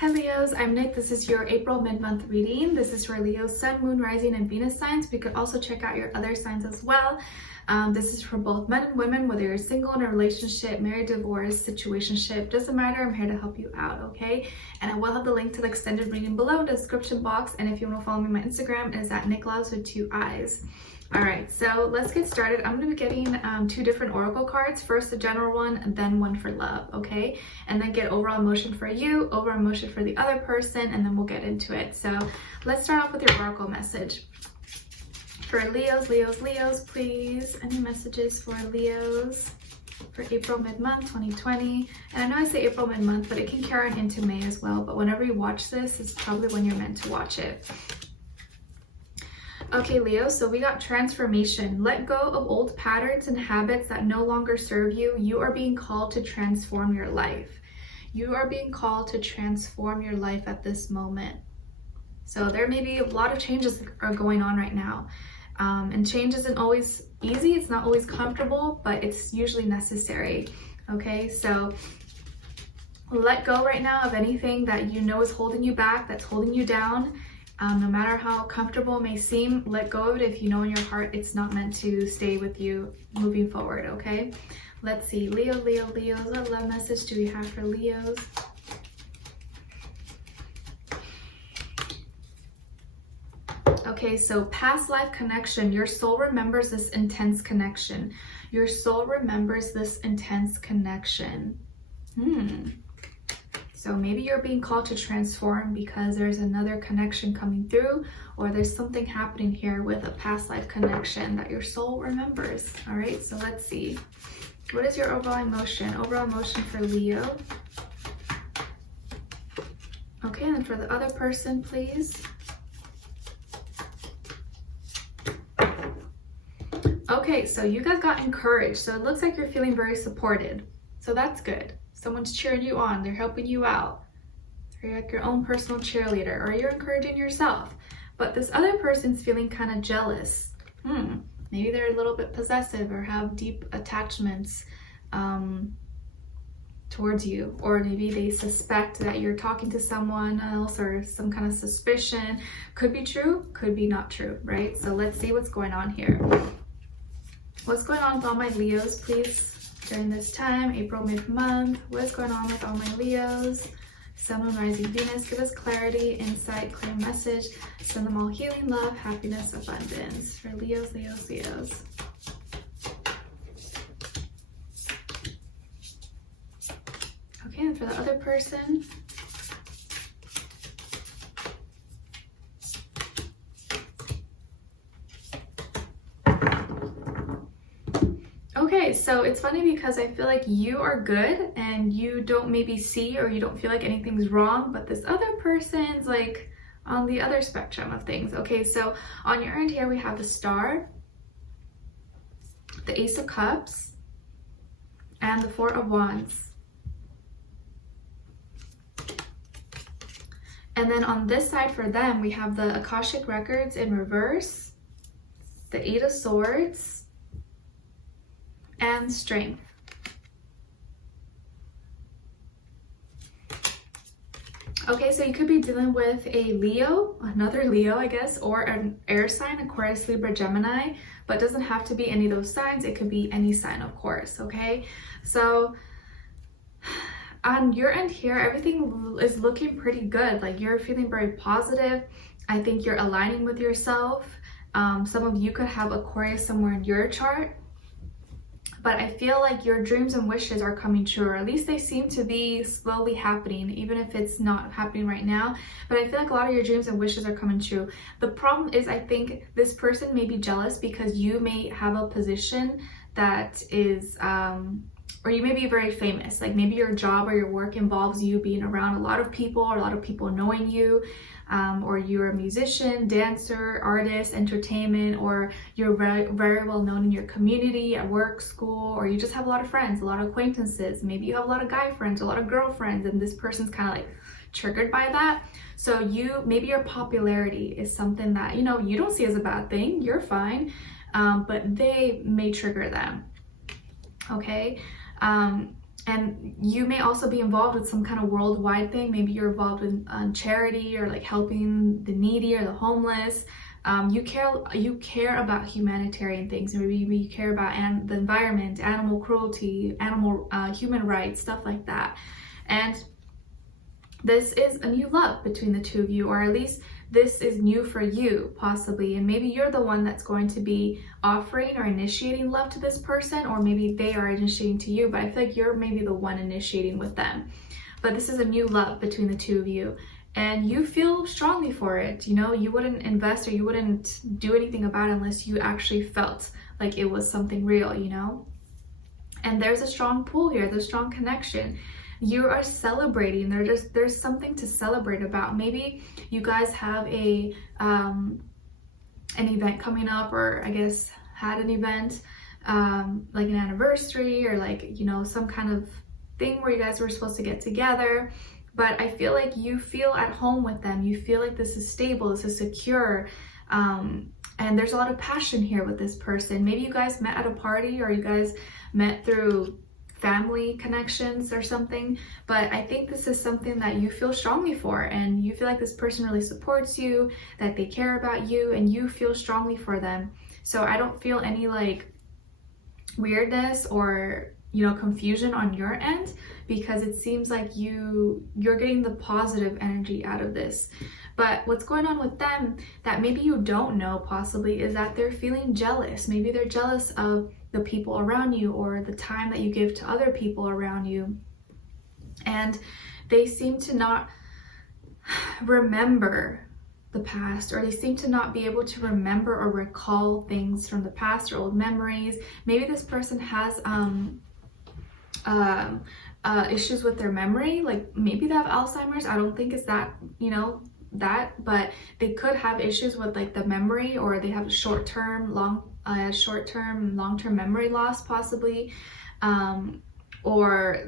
Hi Leos, I'm Nick. This is your April mid-month reading. This is for Leo's Sun, Moon, Rising, and Venus signs. We could also check out your other signs as well. This is for both men and women, whether you're single, in a relationship, married, divorced, situationship, doesn't matter. I'm here to help you out, okay? And I will have the link to the extended reading below in the description box. And if you want to follow me on my Instagram, it is at Nicloves with 2 eyes. All right, so let's get started. I'm going to be getting 2 different oracle cards. First the general one, and then one for love, okay? And then get overall emotion for you, overall emotion for the other person, and then we'll get into it. So let's start off with your oracle message. For Leos, please. Any messages for Leos for April mid-month 2020? And I know I say April mid-month, but it can carry on into May as well. But whenever you watch this, it's probably when you're meant to watch it. Okay, Leo, so we got transformation. Let go of old patterns and habits that no longer serve you. You are being called to transform your life. You are being called to transform your life at this moment. So there may be a lot of changes that are going on right now. And change isn't always easy. It's not always comfortable, but it's usually necessary. Okay, so let go right now of anything that you know is holding you back, that's holding you down. No matter how comfortable it may seem, let go of it if you know in your heart it's not meant to stay with you moving forward, okay? Let's see, Leos. What love message do we have for Leos? Okay, so past life connection. Your soul remembers this intense connection. Your soul remembers this intense connection. So maybe you're being called to transform because there's another connection coming through, or there's something happening here with a past life connection that your soul remembers. All right, so let's see. What is your overall emotion? Overall emotion for Leo. Okay, and for the other person, please. Okay, so you guys got encouraged. So it looks like you're feeling very supported. So that's good. Someone's cheering you on, they're helping you out. You're like your own personal cheerleader, or you're encouraging yourself. But this other person's feeling kind of jealous. Maybe they're a little bit possessive or have deep attachments towards you. Or maybe they suspect that you're talking to someone else, or some kind of suspicion. Could be true, could be not true, right? So let's see what's going on here. What's going on with all my Leos, please? During this time, April mid-month, what's going on with all my Leos? Sun, Moon, Rising, Venus, give us clarity, insight, clear message. Send them all healing, love, happiness, abundance. For Leos. Okay, and for the other person. Okay, so it's funny because I feel like you are good and you don't maybe see, or you don't feel like anything's wrong, but this other person's like on the other spectrum of things. Okay, so on your end here we have the Star, the Ace of Cups, and the 4 of Wands. And then on this side for them, we have the Akashic Records in reverse, the 8 of Swords, and Strength. Okay, so you could be dealing with a Leo, another Leo, I guess, or an air sign, Aquarius, Libra, Gemini, but it doesn't have to be any of those signs. It could be any sign, of course, okay? So on your end here, everything is looking pretty good. Like, you're feeling very positive. I think you're aligning with yourself. Some of you could have Aquarius somewhere in your chart. But I feel like your dreams and wishes are coming true, or at least they seem to be slowly happening, even if it's not happening right now. But I feel like a lot of your dreams and wishes are coming true. The problem is, I think this person may be jealous because you may have a position that is, or you may be very famous. Like maybe your job or your work involves you being around a lot of people, or a lot of people knowing you. Or you're a musician, dancer, artist, entertainment, or you're very well known in your community, at work, school, or you just have a lot of friends, a lot of acquaintances. Maybe you have a lot of guy friends, a lot of girlfriends, and this person's kind of like triggered by that. So maybe your popularity is something that, you know, you don't see as a bad thing, you're fine, but they may trigger them, okay? And you may also be involved with some kind of worldwide thing. Maybe you're involved in charity or like helping the needy or the homeless. You care about humanitarian things. Maybe you care about the environment, animal cruelty, human rights, stuff like that. And this is a new love between the two of you, or at least this is new for you, possibly. And maybe you're the one that's going to be offering or initiating love to this person, or maybe they are initiating to you, but I feel like you're maybe the one initiating with them. But this is a new love between the two of you, and you feel strongly for it. You know, you wouldn't invest or you wouldn't do anything about it unless you actually felt like it was something real, you know? And there's a strong pull here, there's a strong connection. You are celebrating. There's something to celebrate about. Maybe you guys have an event coming up, or I guess had an event, like an anniversary, or like, you know, some kind of thing where you guys were supposed to get together. But I feel like you feel at home with them. You feel like this is stable, this is secure. And there's a lot of passion here with this person. Maybe you guys met at a party, or you guys met through family connections or something, but I think this is something that you feel strongly for, and you feel like this person really supports you, that they care about you, and you feel strongly for them. So I don't feel any like weirdness or, you know, confusion on your end, because it seems like you're getting the positive energy out of this. But what's going on with them that maybe you don't know possibly is that they're feeling jealous. Maybe they're jealous of the people around you, or the time that you give to other people around you. And they seem to not remember the past, or they seem to not be able to remember or recall things from the past or old memories. Maybe this person has issues with their memory, like maybe they have Alzheimer's. I don't think it's that, you know, but they could have issues with like the memory, or they have short-term, long-term memory loss possibly, or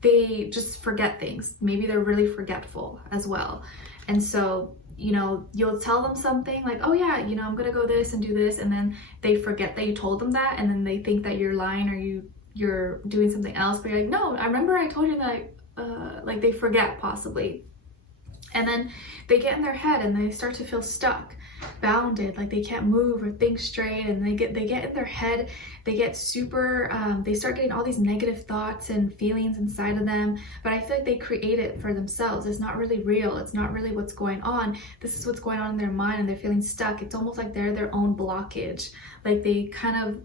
they just forget things. Maybe they're really forgetful as well. And so, you know, you'll tell them something like, oh yeah, you know, I'm gonna go this and do this, and then they forget that you told them that, and then they think that you're lying, or you're doing something else, but you're like, no, I remember I told you that. Like they forget possibly. And then they get in their head and they start to feel stuck, bounded, like they can't move or think straight, and they get in their head, they get super, they start getting all these negative thoughts and feelings inside of them. But I feel like they create it for themselves. It's not really real. It's not really what's going on. This is what's going on in their mind, and they're feeling stuck. It's almost like they're their own blockage. Like they kind of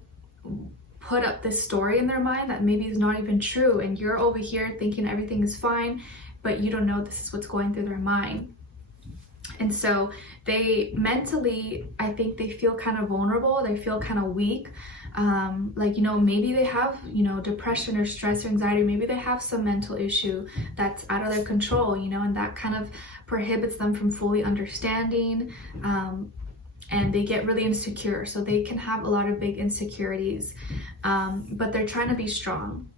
put up this story in their mind that maybe is not even true, and you're over here thinking everything is fine, but you don't know this is what's going through their mind. And so they mentally, I think they feel kind of vulnerable, they feel kind of weak. Like, you know, maybe they have, you know, depression or stress or anxiety, maybe they have some mental issue that's out of their control, you know, and that kind of prohibits them from fully understanding. And they get really insecure, so they can have a lot of big insecurities, but they're trying to be strong.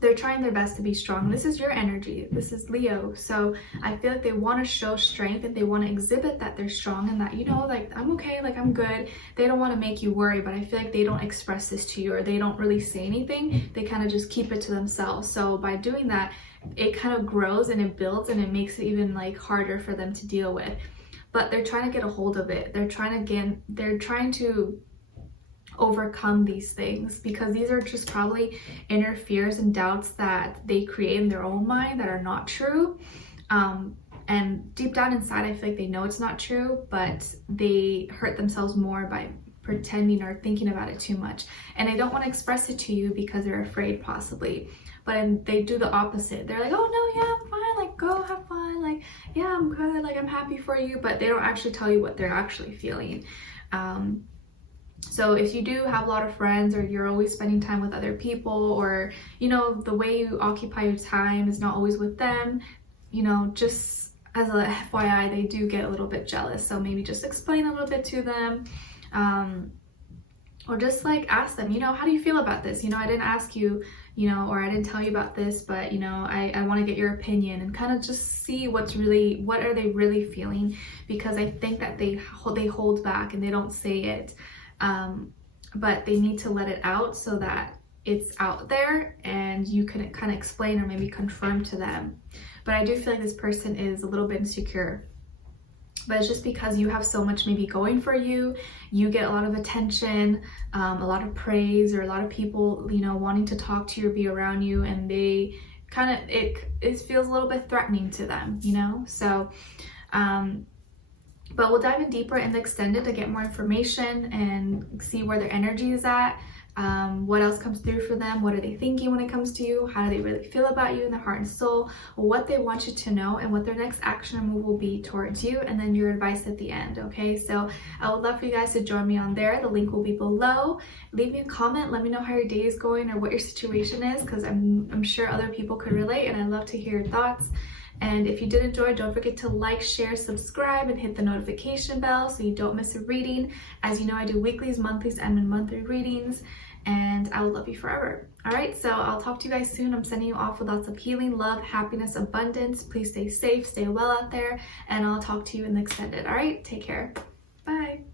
They're trying their best to be strong. This is your energy. This is Leo. So I feel like they want to show strength, and they want to exhibit that they're strong, and that, you know, like, I'm okay, like, I'm good. They don't want to make you worry, but I feel like they don't express this to you, or they don't really say anything. They kind of just keep it to themselves. So by doing that, it kind of grows and it builds, and it makes it even like harder for them to deal with. But they're trying to get a hold of it. They're trying to overcome these things, because these are just probably inner fears and doubts that they create in their own mind that are not true. And deep down inside, I feel like they know it's not true, but they hurt themselves more by pretending or thinking about it too much. And they don't want to express it to you because they're afraid possibly. But they do the opposite. They're like, oh no, yeah, I'm fine, like, go have fun, like, yeah, I'm good, like, I'm happy for you, but they don't actually tell you what they're actually feeling. So if you do have a lot of friends, or you're always spending time with other people, or, you know, the way you occupy your time is not always with them, you know, just as a FYI, they do get a little bit jealous. So maybe just explain a little bit to them, or just like ask them, you know, how do you feel about this? You know, I didn't ask you, you know, or I didn't tell you about this, but, you know, I want to get your opinion, and kind of just see what are they really feeling, because I think that they hold back and they don't say it, but they need to let it out so that it's out there and you can kind of explain or maybe confirm to them. But I do feel like this person is a little bit insecure. But it's just because you have so much maybe going for you. You get a lot of attention, a lot of praise, or a lot of people, you know, wanting to talk to you or be around you, and they kind of, it feels a little bit threatening to them, you know? So, but we'll dive in deeper in the extended to get more information and see where their energy is at. What else comes through for them? What are they thinking when it comes to you? How do they really feel about you in their heart and soul? What they want you to know, and what their next action or move will be towards you, and then your advice at the end. Okay, so I would love for you guys to join me on there. The link will be below. Leave me a comment. Let me know how your day is going or what your situation is, because I'm sure other people could relate, and I'd love to hear your thoughts. And if you did enjoy, don't forget to like, share, subscribe, and hit the notification bell so you don't miss a reading. As you know, I do weeklies, monthlies, and monthly readings, and I will love you forever. All right, so I'll talk to you guys soon. I'm sending you off with lots of healing, love, happiness, abundance. Please stay safe, stay well out there, and I'll talk to you in the extended. All right, take care.